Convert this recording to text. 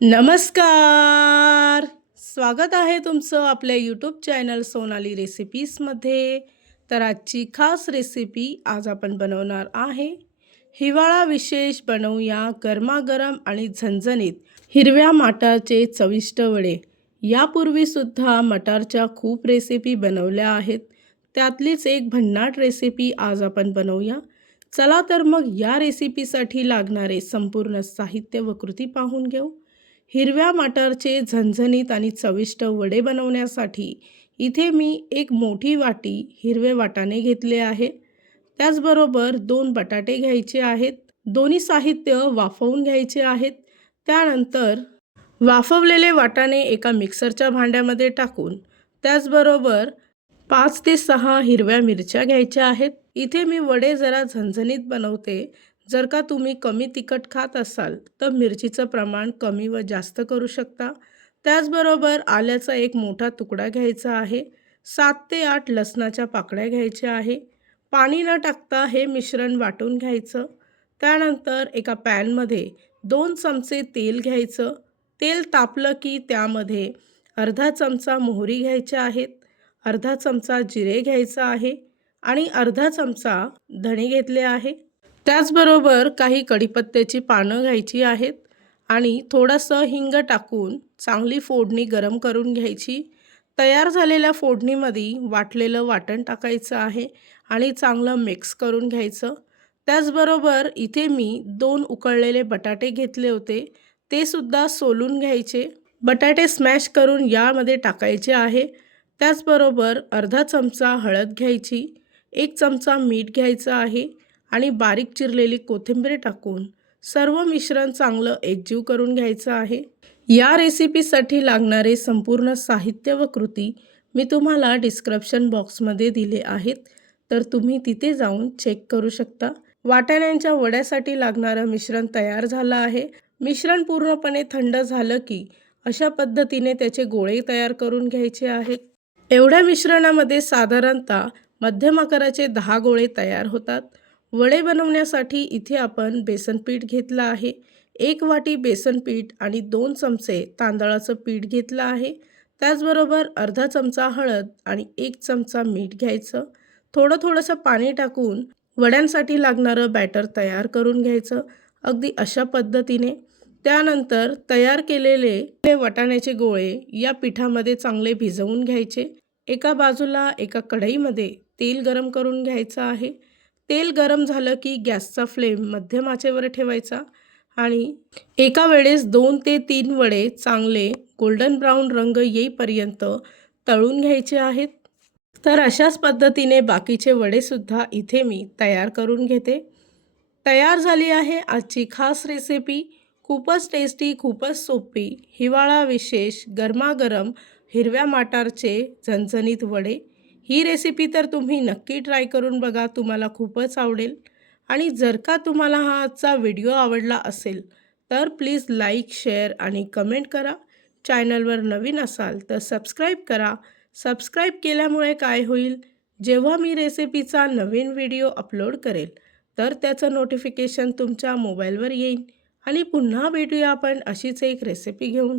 नमस्कार. स्वागत आहे तुमचं आपल्या यूट्यूब चॅनल सोनाली रेसिपीजमध्ये. तर आजची खास रेसिपी आज आपण बनवणार आहे. हिवाळा विशेष बनवूया गरमागरम आणि झणझणीत हिरव्या मटारचे चविष्ट वडे. यापूर्वीसुद्धा मटारच्या खूप रेसिपी बनवल्या आहेत. त्यातलीच एक भन्नाट रेसिपी आज आपण बनवूया. चला तर मग या रेसिपीसाठी लागणारे संपूर्ण साहित्य व कृती पाहून घेऊ. हिरव्या मटारचे झणझणीत आणि चविष्ट वडे बनवण्यासाठी इथे मी एक मोठी वाटी हिरवे वाटाणे घेतले आहे. त्याचबरोबर 2 बटाटे घ्यायचे आहेत. दोन्ही साहित्य वाफवून घ्यायचे आहेत. त्यानंतर वाफवलेले वाटाणे एका मिक्सरच्या भांड्यामध्ये टाकून त्याचबरोबर 5 ते 6 हिरव्या मिरच्या घ्यायच्या आहेत. इथे मी वडे जरा झणझणीत बनवते. जर का तुम्ही कमी तिखट खात असाल तर मिरचीचं प्रमाण कमी व जास्त करू शकता. त्याचबरोबर आल्याचा एक मोठा तुकडा घ्यायचा आहे. 7 ते 8 लसणाच्या पाकळ्या घ्यायच्या आहे. पाणी न टाकता हे मिश्रण वाटून घ्यायचं. त्यानंतर एका पॅनमध्ये 2 चमचे तेल घ्यायचं. तेल तापलं की त्यामध्ये अर्धा चमचा मोहरी घ्यायच्या आहेत, अर्धा चमचा जिरे घ्यायचा आहे आणि अर्धा चमचा धणे घेतले आहे. त्याचबरोबर काही कढीपत्त्याची पानं घ्यायची आहेत आणि थोडंसं हिंग टाकून चांगली फोडणी गरम करून घ्यायची. तयार झालेल्या फोडणीमध्ये वाटलेलं वाटण टाकायचं आहे आणि चांगलं मिक्स करून घ्यायचं. त्याचबरोबर इथे मी 2 उकळलेले बटाटे घेतले होते, ते सुद्धा सोलून घ्यायचे. बटाटे स्मॅश करून यामध्ये टाकायचे आहे. त्याचबरोबर अर्धा चमचा हळद घ्यायची, 1 चमचा मीठ घ्यायचं आहे आणि बारीक चिरलेली कोथिंबीर टाकून सर्व मिश्रण चांगलं एकजीव करून घ्यायचं आहे. या रेसिपीसाठी लागणारे संपूर्ण साहित्य व कृती मी तुम्हाला डिस्क्रिप्शन बॉक्समध्ये दिले आहेत, तर तुम्ही तिथे जाऊन चेक करू शकता. वाटाण्यांच्या वड्यासाठी लागणारं मिश्रण तयार झालं आहे. मिश्रण पूर्णपणे थंड झालं की अशा पद्धतीने त्याचे गोळे तयार करून घ्यायचे आहेत. एवढ्या मिश्रणामध्ये साधारणतः मध्यम आकाराचे 10 गोळे तयार होतात. वडे बनवण्यासाठी इथे आपण बेसन पीठ घेतलं आहे. 1 वाटी बेसन पीठ आणि 2 चमचे तांदळाचं पीठ घेतलं आहे. त्याचबरोबर अर्धा चमचा हळद आणि 1 चमचा मीठ घ्यायचं. थोडंसं पाणी टाकून वड्यांसाठी लागणारं बॅटर तयार करून घ्यायचं, अगदी अशा पद्धतीने. त्यानंतर तयार केलेले वाटाण्याचे गोळे या पिठामध्ये चांगले भिजवून घ्यायचे. एका बाजूला एका कढईमध्ये तेल गरम करून घ्यायचं आहे. तेल गरम झालं की गॅसचा फ्लेम मध्यम आचेवर ठेवायचा आणि एका वेळेस 2 ते 3 वडे चांगले गोल्डन ब्राऊन रंग येईपर्यंत तळून घ्यायचे आहेत. तर अशाच पद्धतीने बाकीचे वडेसुद्धा इथे मी तयार करून घेते. तयार झाली आहे आजची खास रेसिपी. खूपच टेस्टी, खूपच सोपी, हिवाळा विशेष गरमागरम हिरव्या मटारचे झणझणीत वडे. ही रेसिपी तर तुम्ही नक्की ट्राय करून बघा, तुम्हाला खूपच आवडेल. आणि जर का तुम्हाला हा आजचा व्हिडिओ आवडला असेल तर प्लीज लाईक, शेअर आणि कमेंट करा. चॅनलवर नवीन असाल तर सबस्क्राईब करा. सबस्क्राईब केल्यामुळे काय होईल, जेव्हा मी रेसिपीचा नवीन व्हिडिओ अपलोड करेल तर त्याचं नोटिफिकेशन तुमच्या मोबाईलवर येईल. आणि पुन्हा भेटूया आपण अशीच एक रेसिपी घेऊन.